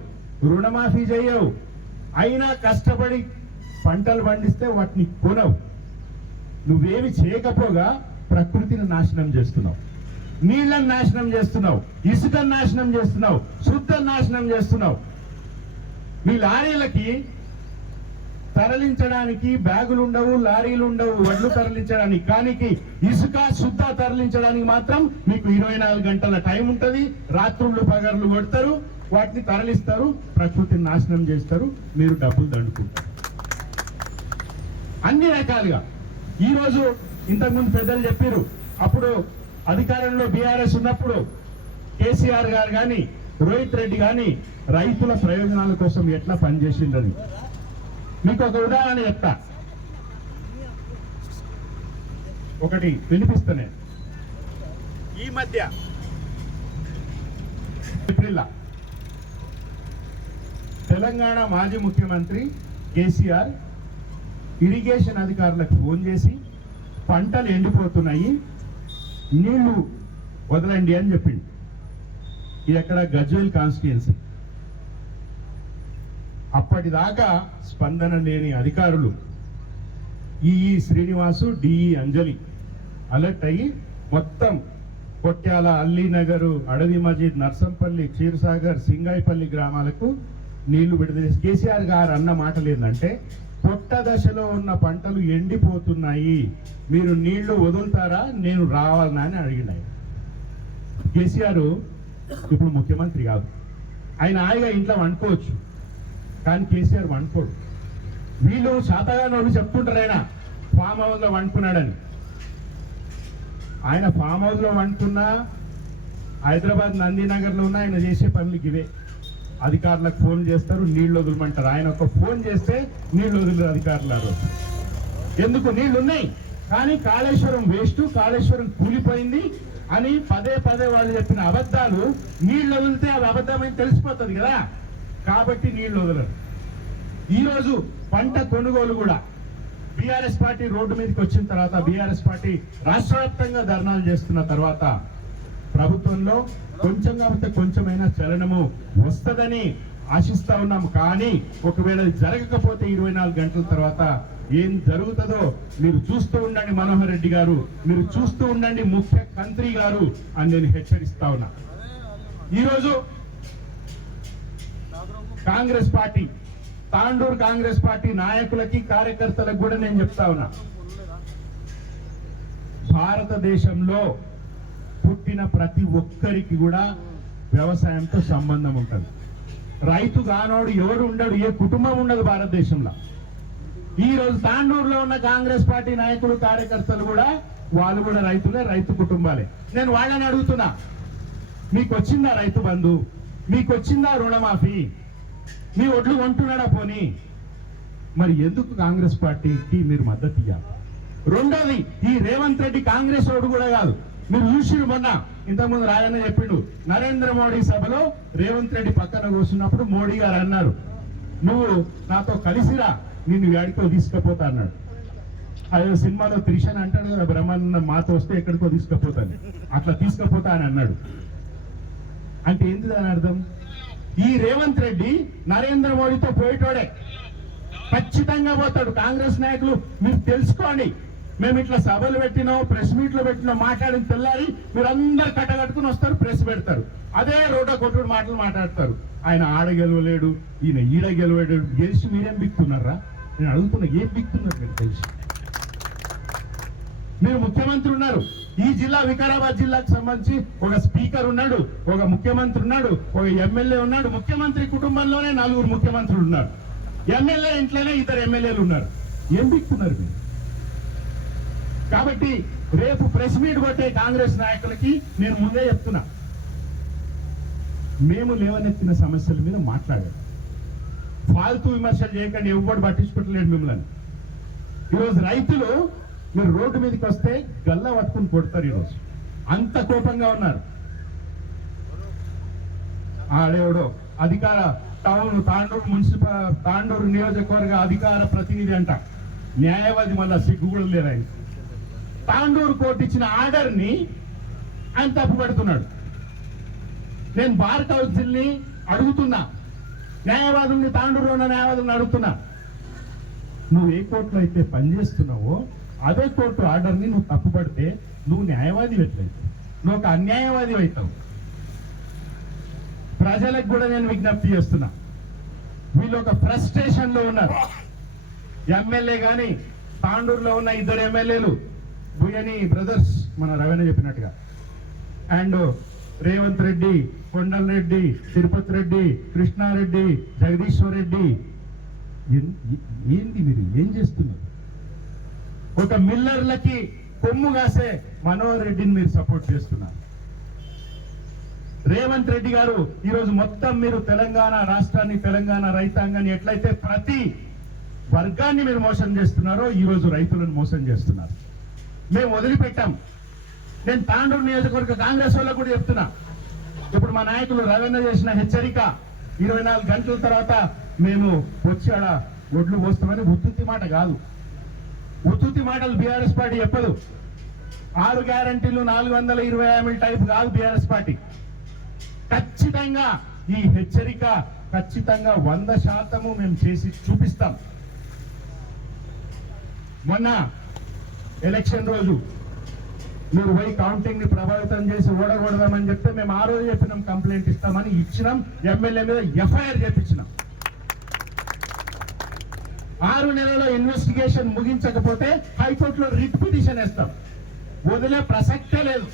రుణమాఫీ చేయవు, అయినా కష్టపడి పంటలు పండిస్తే వాటిని కొనవు. నువ్వేమి చేయకపోగా ప్రకృతిని నాశనం చేస్తున్నావు, నీళ్లను నాశనం చేస్తున్నావు, ఇసుకను నాశనం చేస్తున్నావు, శుద్ధ నాశనం చేస్తున్నావు. మీ లారీలకి తరలించడానికి బ్యాగులు ఉండవు, లారీలు ఉండవు, వడ్లు తరలించడానికి, కానీ ఇసుక శుద్ధ తరలించడానికి మాత్రం మీకు 24 గంటల టైం ఉంటుంది. రాత్రుళ్ళు పగర్లు కొడతారు, వాటిని తరలిస్తారు, ప్రకృతిని నాశనం చేస్తారు, మీరు డబ్బులు దండుకుంటారు. అన్ని రకాలుగా ఈరోజు ఇంతకుముందు పెద్దలు చెప్పారు, అప్పుడు అధికారంలో బీఆర్ఎస్ ఉన్నప్పుడు కేసీఆర్ గారు కానీ రోహిత్ రెడ్డి కానీ రైతుల ప్రయోజనాల కోసం ఎట్లా పనిచేసిందని మీకు ఒక ఉదాహరణ చెప్తా. ఒకటి వినిపిస్తూనే, ఈ మధ్య ఏప్రిల్ తెలంగాణ మాజీ ముఖ్యమంత్రి కేసీఆర్ ఇరిగేషన్ అధికారులకు ఫోన్ చేసి పంటలు ఎండిపోతున్నాయి, నీళ్లు వదలండి అని చెప్పింది. ఇది ఎక్కడ గజ్వేల్ కాన్స్టిట్యుయెన్సీ. అప్పటిదాకా స్పందన లేని అధికారులు ఈఈ శ్రీనివాసు, డిఈ అంజలి అలర్ట్ అయ్యి మొత్తం కొట్యాల, అల్లీనగర్, అడవి మజీద్, నర్సంపల్లి, క్షీరసాగర్, సింగాయిపల్లి గ్రామాలకు నీళ్లు విడుదల చేసి కేసీఆర్ గారు అన్న మాటలు ఏంటంటే, పొట్ట దశలో ఉన్న పంటలు ఎండిపోతున్నాయి, మీరు నీళ్లు వదులుతారా, నేను రావాలనా అని అడిగినాయి. కేసీఆర్ ఇప్పుడు ముఖ్యమంత్రి కాదు, ఆయన హాయిగా ఇంట్లో వండుకోవచ్చు, కానీ కేసీఆర్ వండుకోడు. వీళ్ళు శాతగానోళ్ళు చెప్తుంటారు ఆయన ఫామ్ హౌస్ లో వండుకున్నాడని. ఆయన ఫామ్ హౌస్ లో వండుకున్నా, హైదరాబాద్ నందీనగర్ లో ఉన్న ఆయన చేసే పనులు ఇవే. అధికారులకు ఫోన్ చేస్తారు, నీళ్లు వదలమంటారు. ఆయన ఒక ఫోన్ చేస్తే నీళ్లు వదిలేరు అధికారులు. ఎందుకు? నీళ్లు ఉన్నాయి, కానీ కాళేశ్వరం వేస్ట్, కాళేశ్వరం కూలిపోయింది అని పదే పదే వాళ్ళు చెప్పిన అబద్ధాలు నీళ్లు వదిలితే అది అబద్ధమని తెలిసిపోతుంది కదా, కాబట్టి నీళ్లు వదలరు. ఈరోజు పంట కొనుగోలు కూడా బీఆర్ఎస్ పార్టీ రోడ్డు మీదకి వచ్చిన తర్వాత, బీఆర్ఎస్ పార్టీ రాష్ట్ర వ్యాప్తంగా ధర్నాలు చేస్తున్న తర్వాత ప్రభుత్వంలో కొంచెం కాకపోతే కొంచెమైనా చలనము వస్తుందని ఆశిస్తా ఉన్నాం. కానీ ఒకవేళ జరగకపోతే 24 గంటల తర్వాత ఏం జరుగుతుందో మీరు చూస్తూ ఉండండి మనోహర్ రెడ్డి గారు, మీరు చూస్తూ ఉండండి ముఖ్యమంత్రి గారు అని నేను హెచ్చరిస్తా ఉన్నా. ఈరోజు కాంగ్రెస్ పార్టీ, తాండూరు కాంగ్రెస్ పార్టీ నాయకులకి, కార్యకర్తలకు కూడా నేను చెప్తా ఉన్నా, భారతదేశంలో పుట్టిన ప్రతి ఒక్కరికి కూడా వ్యవసాయంతో సంబంధం ఉంటుంది. రైతు కానోడు ఎవరు ఉండడు, ఏ కుటుంబం ఉండదు భారతదేశంలో. ఈ రోజు తాండూరులో ఉన్న కాంగ్రెస్ పార్టీ నాయకులు, కార్యకర్తలు కూడా వాళ్ళు కూడా రైతులే, రైతు కుటుంబాలే. నేను వాళ్ళని అడుగుతున్నా, మీకు వచ్చిందా రైతు బంధు? మీకు వచ్చిందా రుణమాఫీ? మీ ఒడ్లు కొంటున్నాడా? పోనీ మరి ఎందుకు కాంగ్రెస్ పార్టీకి మీరు మద్దతు ఇవ్వాలి? రెండోది, ఈ రేవంత్ రెడ్డి కాంగ్రెస్ ఓడు కూడా కాదు, మీరు చూసిరు మొన్న ఇంతకుముందు రాజన్న చెప్పిండు, నరేంద్ర మోడీ సభలో రేవంత్ రెడ్డి పక్కన కూర్చున్నప్పుడు మోడీ గారు అన్నారు, నువ్వు నాతో కలిసిరా, నిన్ను ఎక్కడికో తీసుకుపోతా అన్నాడు. అదే సినిమాలో త్రిషన్ అంటాడు కదా, బ్రహ్మానందం మాతో వస్తే ఎక్కడికో తీసుకుపోతాను, అట్లా తీసుకుపోతా అని అన్నాడు. అంటే ఏంటి దాని అర్థం? ఈ రేవంత్ రెడ్డి నరేంద్ర మోడీతో పోయేటోడే, ఖచ్చితంగా పోతాడు. కాంగ్రెస్ నాయకులు మీరు తెలుసుకోండి, మేము ఇట్లా సభలు పెట్టినాం, ప్రెస్ మీట్లు పెట్టినాం, మాట్లాడిన తెల్లారి మీరు అందరు కట్టగట్టుకుని వస్తారు, ప్రెస్ పెడతారు, అదే రోడ్డ కొట్టుడు మాటలు మాట్లాడతారు. ఆయన ఆడ గెలవలేడు, ఈయన ఈడ గెలవలేడు, గెలిచి మీరేం బిక్కుతున్నారా? నేను అడుగుతున్నా, ఏం బిక్కున్నారు మీరు తెలిసి? మీరు ముఖ్యమంత్రి ఉన్నారు, ఈ జిల్లా వికారాబాద్ జిల్లాకు సంబంధించి ఒక స్పీకర్ ఉన్నాడు, ఒక ముఖ్యమంత్రి ఉన్నాడు, ఒక ఎమ్మెల్యే ఉన్నాడు. ముఖ్యమంత్రి కుటుంబంలోనే 4 ముఖ్యమంత్రులు ఉన్నారు, ఎమ్మెల్యే ఇంట్లోనే 2 ఎమ్మెల్యేలు ఉన్నారు. ఏం బిక్కున్నారు మీరు? కాబట్టి రేపు ప్రెస్ మీట్ కొట్టే కాంగ్రెస్ నాయకులకి నేను ముందే చెప్తున్నా, మేము లేవనెత్తిన సమస్యల మీద మాట్లాడాలి, ఫాల్తూ విమర్శలు చేయకండి, ఎవ్వడు పట్టించుకోవట్లేడు మిమ్మల్ని. ఈరోజు రైతులు మీరు రోడ్డు మీదకి వస్తే గల్లా పట్టుకుని కొడతారు, ఈరోజు అంత కోపంగా ఉన్నారు. ఆడేవడో అధికార తాండూరు నియోజకవర్గ అధికార ప్రతినిధి అంట, న్యాయవాది, మళ్ళా సిగ్గు కూడా లేదు ఆయన. తాండూరు కోర్టు ఇచ్చిన ఆర్డర్ ని ఆయన తప్పుపడుతున్నాడు. నేను బార్ కౌన్సిల్ ని అడుగుతున్నా, న్యాయవాదుల్ని, తాండూరులో ఉన్న న్యాయవాదుల్ని అడుగుతున్నా, నువ్వు ఏ కోర్టులో అయితే పనిచేస్తున్నావో అదే కోర్టు ఆర్డర్ ని నువ్వు తప్పుపడితే నువ్వు న్యాయవాది ఎట్లయితే నువ్వు ఒక అన్యాయవాది అవుతావు. ప్రజలకు కూడా నేను విజ్ఞప్తి చేస్తున్నా, వీళ్ళు ఒక ఫ్రస్ట్రేషన్ లో ఉన్నారు. ఎమ్మెల్యే గాని తాండూరులో ఉన్న 2 ఎమ్మెల్యేలు భుయని బ్రదర్స్, మన రవీణ చెప్పినట్టుగా, అండ్ రేవంత్ రెడ్డి, కొండల్ రెడ్డి, తిరుపతి రెడ్డి, కృష్ణారెడ్డి, జగదీశ్వర్ రెడ్డి, ఏంటి మీరు ఏం చేస్తున్నారు? ఒక మిల్లర్లకి కొమ్ము కాసే మనోహర్ రెడ్డిని మీరు సపోర్ట్ చేస్తున్నారు. రేవంత్ రెడ్డి గారు ఈరోజు మొత్తం మీరు తెలంగాణ రాష్ట్రాన్ని, తెలంగాణ రైతాంగాన్ని ఎట్లయితే ప్రతి వర్గాన్ని మీరు మోసం చేస్తున్నారో ఈరోజు రైతులను మోసం చేస్తున్నారు. మేము వదిలిపెట్టాం. నేను తాండూరు నియోజకవర్గ కాంగ్రెస్ వాళ్ళకు కూడా చెప్తున్నా, ఇప్పుడు మా నాయకులు రవీణ చేసిన హెచ్చరిక 24 గంటల తర్వాత మేము వచ్చి ఆడ ఒడ్లు పోస్తామని ఉత్తుత్తి మాట కాదు. ఉత్తుత్తి మాటలు బీఆర్ఎస్ పార్టీ చెప్పదు. 6 గ్యారంటీలు 420 హామీల టైప్ కాదు బీఆర్ఎస్ పార్టీ. ఖచ్చితంగా ఈ హెచ్చరిక ఖచ్చితంగా 100% మేము చేసి చూపిస్తాం. మొన్న ఎలక్షన్ రోజు మీరు పోయి కౌంటింగ్ ని ప్రభావితం చేసి ఓడగొడదామని చెప్తే మేము ఆ రోజు చెప్పినాం, కంప్లైంట్ ఇస్తామని ఇచ్చినాం, ఎమ్మెల్యే మీద ఎఫ్ఐఆర్ చేపించినాం. 6 నెలల్లో ఇన్వెస్టిగేషన్ ముగించకపోతే హైకోర్టులో రిట్ పిటిషన్ వేస్తాం. వదిలే ప్రసక్తే లేదు.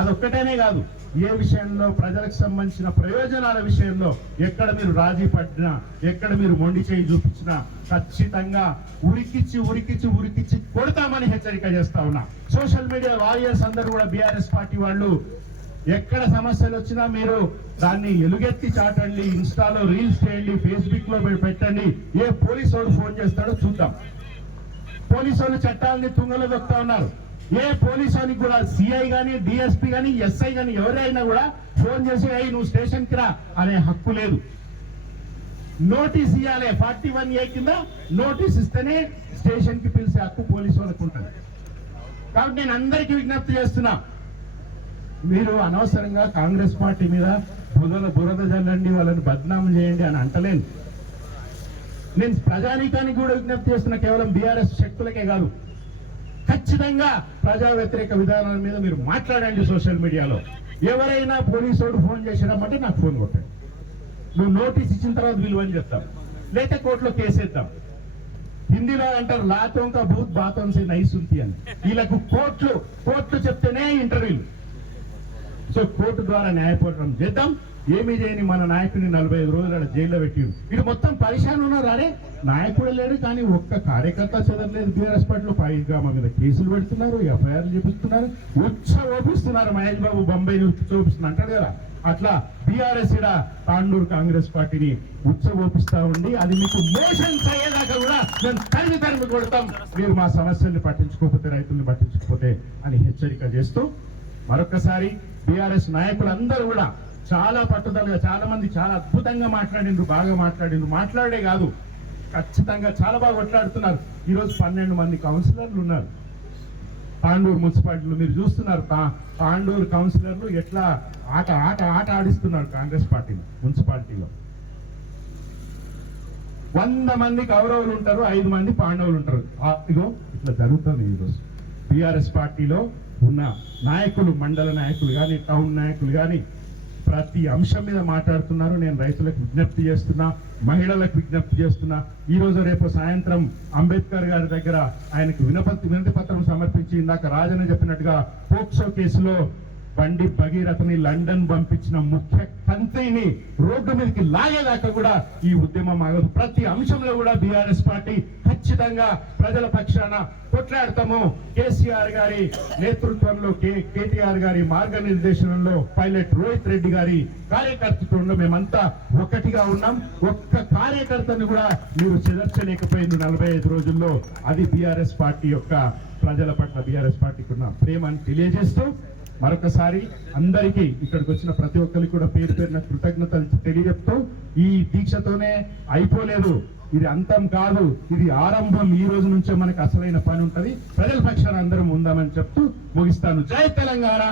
అదొక్కటేనే కాదు, ఏ విషయంలో ప్రజలకు సంబంధించిన ప్రయోజనాల విషయంలో ఎక్కడ మీరు రాజీ పడినా, ఎక్కడ మీరు మొండి చేయి చూపించినా ఖచ్చితంగా ఉరికిచ్చి కొడతామని హెచ్చరిక చేస్తా ఉన్నా. సోషల్ మీడియా వారియర్స్ అందరూ కూడా బీఆర్ఎస్ పార్టీ వాళ్ళు ఎక్కడ సమస్యలు వచ్చినా మీరు దాన్ని ఎలుగెత్తి చాటండి, ఇన్స్టాలో రీల్స్ చేయండి, ఫేస్బుక్ లో పెట్టండి. ఏ పోలీసు వాడు ఫోన్ చేస్తాడో చూద్దాం. పోలీసు వాళ్ళు చట్టాలని తుంగలో దొక్కుతా ఉన్నారు. ఏ పోలీసానికి కూడా సిఐ గాని, డిఎస్పీ గాని, ఎస్ఐ గాని ఎవరైనా కూడా ఫోన్ చేసి అయ్యి నువ్వు స్టేషన్ కి రా అనే హక్కు లేదు. నోటీస్ ఇవ్వాలి. 41A కింద నోటీస్ ఇస్తేనే స్టేషన్ కి పిలిచే హక్కు పోలీసు వాళ్ళకు ఉంటుంది. కాబట్టి నేను అందరికీ విజ్ఞప్తి చేస్తున్నా, మీరు అనవసరంగా కాంగ్రెస్ పార్టీ మీద బురద జల్లండి, వాళ్ళని బద్నామం చేయండి అని అంటలేను. నేను ప్రజానీకానికి కూడా విజ్ఞప్తి చేస్తున్నా, కేవలం బీఆర్ఎస్ శక్తులకే కాదు. ఖచ్చితంగా ప్రజా వ్యతిరేక విధానాల మీద మీరు మాట్లాడండి. సోషల్ మీడియాలో ఎవరైనా పోలీసు వాడు ఫోన్ చేసినామంటే నాకు ఫోన్ కొట్టండి. నువ్వు నోటీస్ ఇచ్చిన తర్వాత విలువని చెప్తాం, లేకపోతే కోర్టులో కేసేద్దాం. హిందీలో అంటారు లాతోంకా భూత్ బాతోన్సే నై సున్తి అని. వీళ్ళకు కోర్టులు చెప్తేనే ఇంటర్వ్యూలు. సో కోర్టు ద్వారా న్యాయపోరాటం చేద్దాం. ఏమీ చేయని మన నాయకుడిని 45 రోజులు జైల్లో పెట్టి వీడు మొత్తం పరిశాన్ ఉన్నారు. అరే నాయకుడు లేడు కానీ ఒక్క కార్యకర్త చదవలేదు బీఆర్ఎస్ పార్టీలో. పైగా మా మీద కేసులు పెడుతున్నారు, ఎఫ్ఐఆర్లు చూపిస్తున్నారు, ఓపిస్తున్నారు. మహేష్ బాబు బొంబాయి చూపిస్తున్నారు అంటాడు కదా, అట్లా బీఆర్ఎస్ ఇడ తాండూరు కాంగ్రెస్ పార్టీని ఉచ్చబోపిస్తా ఉండి అది మీకు మోషన్స్ అయ్యేదాకా కూడా మేము తరిమి కొడతాం మీరు మా సమస్యల్ని పట్టించుకోకపోతే, రైతుల్ని పట్టించుకోకపోతే అని హెచ్చరిక చేస్తూ మరొకసారి బీఆర్ఎస్ నాయకులందరూ కూడా చాలా పట్టుదలగా, చాలా మంది చాలా అద్భుతంగా మాట్లాడిండ్రు, బాగా మాట్లాడే కాదు ఖచ్చితంగా చాలా బాగా కొట్లాడుతున్నారు. ఈరోజు 12 మంది కౌన్సిలర్లు ఉన్నారు తాండూరు మున్సిపాలిటీలో. మీరు చూస్తున్నారు తాండూరు కౌన్సిలర్లు ఎట్లా ఆట ఆడిస్తున్నారు కాంగ్రెస్ పార్టీలో. మున్సిపాలిటీలో 100 మంది కౌరవులు ఉంటారు, 5 మంది పాండవులు ఉంటారు. ఇగో ఇట్లా జరుగుతుంది ఈరోజు. బీఆర్ఎస్ పార్టీలో ఉన్న నాయకులు, మండల నాయకులు కానీ, టౌన్ నాయకులు కానీ ప్రతి అంశం మీద మాట్లాడుతున్నారు. నేను రైతులకు విజ్ఞప్తి చేస్తున్నా, మహిళలకు విజ్ఞప్తి చేస్తున్నా. ఈ రోజు రేపు సాయంత్రం అంబేద్కర్ గారి దగ్గర ఆయనకు వినతి పత్రం సమర్పించి, ఇందాక రాజన్న చెప్పినట్టుగా పోక్సో కేసులో బండి భగీరథని లండన్ పంపించిన ముఖ్య తంత్రిని రోడ్డు మీదకి లాగేదాకా కూడా ఈ ఉద్యమం ఆగదు. ప్రతి అంశంలో కూడా బీఆర్ఎస్ పార్టీ ఖచ్చితంగా ప్రజల పక్షాన కొట్లాడతాము. కేసీఆర్ గారి నేతృత్వంలో, కేటీఆర్ గారి మార్గనిర్దేశనంలో, పైలట్ రోహిత్ రెడ్డి గారి కార్యకర్తృత్వంలో మేమంతా ఒకటిగా ఉన్నాం. ఒక్క కార్యకర్తను కూడా మీరు చెదర్చలేకపోయింది 45 రోజుల్లో. అది బీఆర్ఎస్ పార్టీ యొక్క ప్రజల పట్ల బీఆర్ఎస్ పార్టీకి ఉన్న ప్రేమని తెలియజేస్తూ మరొకసారి అందరికీ ఇక్కడికి వచ్చిన ప్రతి ఒక్కరికి కూడా పేరు పేరున కృతజ్ఞతలు తెలియజెప్తూ, ఈ దీక్షతోనే అయిపోలేదు, ఇది అంతం కాదు, ఇది ఆరంభం. ఈ రోజు నుంచే మనకు అసలైన పని ఉంటది. ప్రజల పక్షాన అందరం ఉందామని చెప్తూ ముగిస్తాను. జై తెలంగాణ.